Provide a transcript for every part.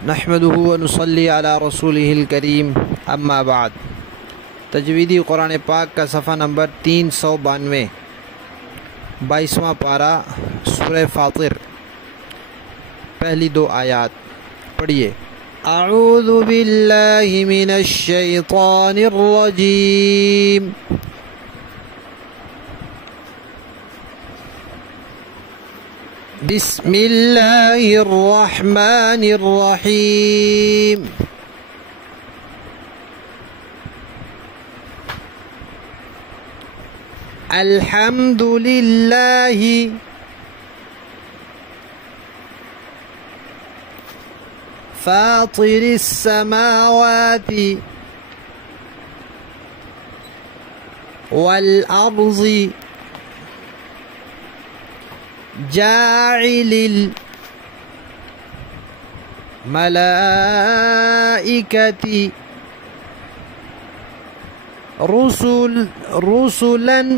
नहमदुहु व नुसल्ली अला रसूलिहिल करीम अम्मा बाद। तजवीदी कुरान पाक का सफ़ा नंबर 392, 22वां पारा, सूरह फातिर, पहली दो आयात पढ़िए। अऊज़ु बिल्लाहि मिनश शैतानिर रजीम। बिस्मिल्लाहिर रहमानिर रहीम। अल्हम्दुलिल्लाहि फातिरिस समावाति वल अर्ज़ि जाइलिल मलाइकति रुसुलन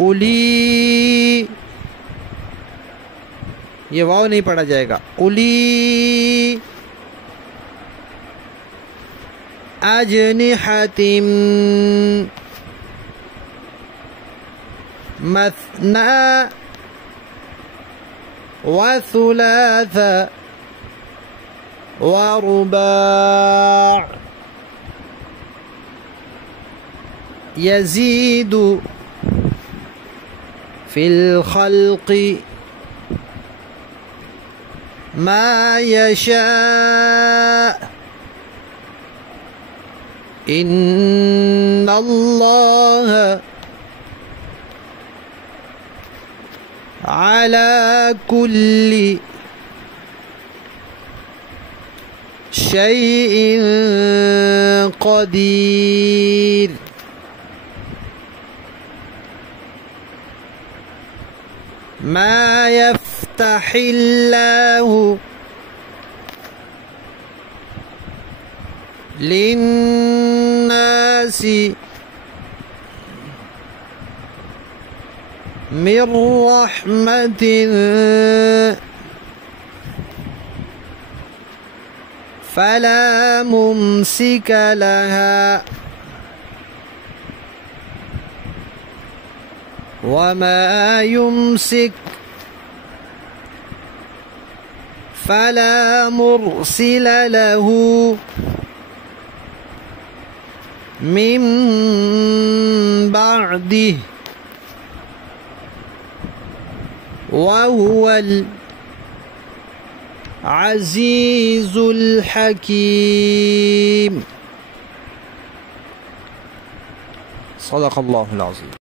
उली, ये वाव नहीं पढ़ा जाएगा, उली अजनिहतिम मथना व थुलाथ व रुबा यज़ीदु फिल खल्क़ि मा यशा इन्नल्लाह अला कुल्ली शैइन क़दीर। मा यफ्तहिल्लाहु लिन्नासि मिर रहमतिन फला मुमसिक लहा वमा युमसिक फला मुरसिल लहू मिन बअदिह वहुवल अज़ीज़ुल हकीम। सदक़ल्लाहुल अज़ीम।